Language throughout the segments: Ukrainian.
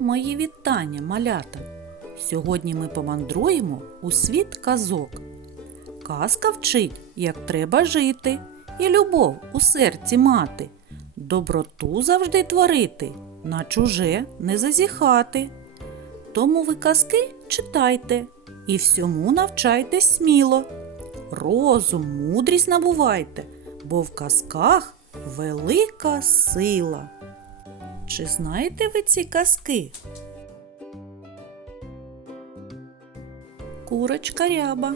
Мої вітання, малята! Сьогодні ми помандруємо у світ казок. Казка вчить, як треба жити, і любов у серці мати, доброту завжди творити, на чуже не зазіхати. Тому ви казки читайте і всьому навчайтесь сміло. Розум, мудрість набувайте, бо в казках велика сила. Чи знаєте ви ці казки? Курочка ряба.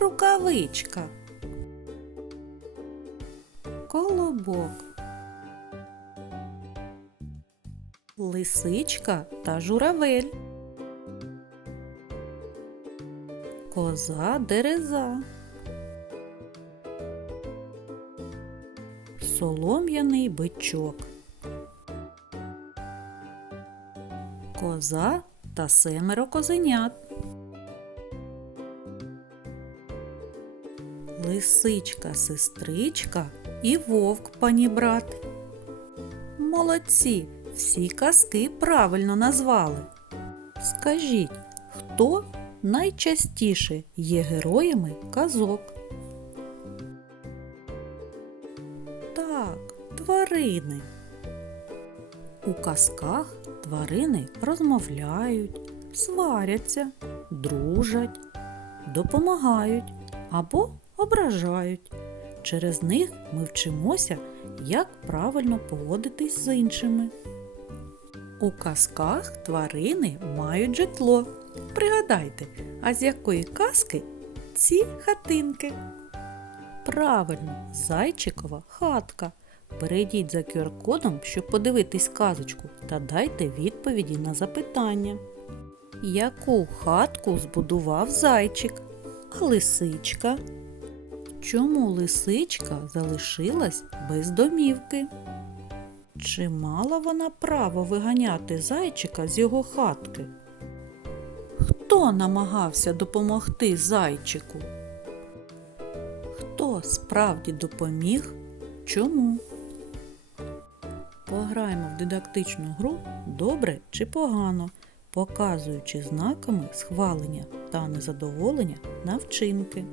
Рукавичка. Колобок. Лисичка та журавель. Коза дереза. Солом'яний бичок. Коза та семеро козенят. Лисичка, сестричка і вовк панібрат. Молодці, всі казки правильно назвали. Скажіть, хто найчастіше є героями казок? Тварини. У казках тварини розмовляють, сваряться, дружать, допомагають або ображають. Через них ми вчимося, як правильно поводитись з іншими. У казках тварини мають житло. Пригадайте, а з якої казки ці хатинки? Правильно, зайчикова хатка. Перейдіть за QR-кодом, щоб подивитись казочку, та дайте відповіді на запитання. Яку хатку збудував зайчик? А лисичка? Чому лисичка залишилась без домівки? Чи мала вона право виганяти зайчика з його хатки? Хто намагався допомогти зайчику? Хто справді допоміг? Чому? Пограємо в дидактичну гру добре чи погано, показуючи знаками схвалення та незадоволення на вчинки.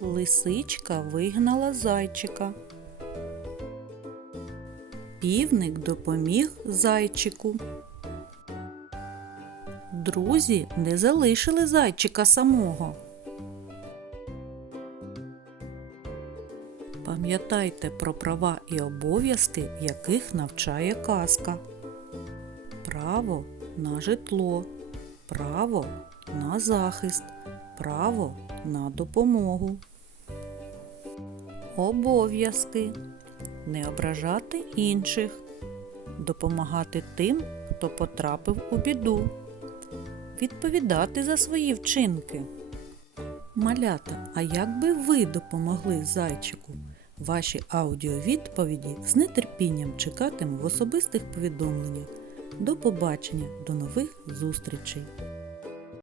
Лисичка вигнала зайчика. Півник допоміг зайчику. Друзі не залишили зайчика самого. Пам'ятайте про права і обов'язки, яких навчає казка. Право на житло, право на захист, право на допомогу. Обов'язки не ображати інших, допомагати тим, хто потрапив у біду, відповідати за свої вчинки. Малята, а як би ви допомогли зайчику? Ваші аудіовідповіді з нетерпінням чекатиму в особистих повідомленнях. До побачення, до нових зустрічей!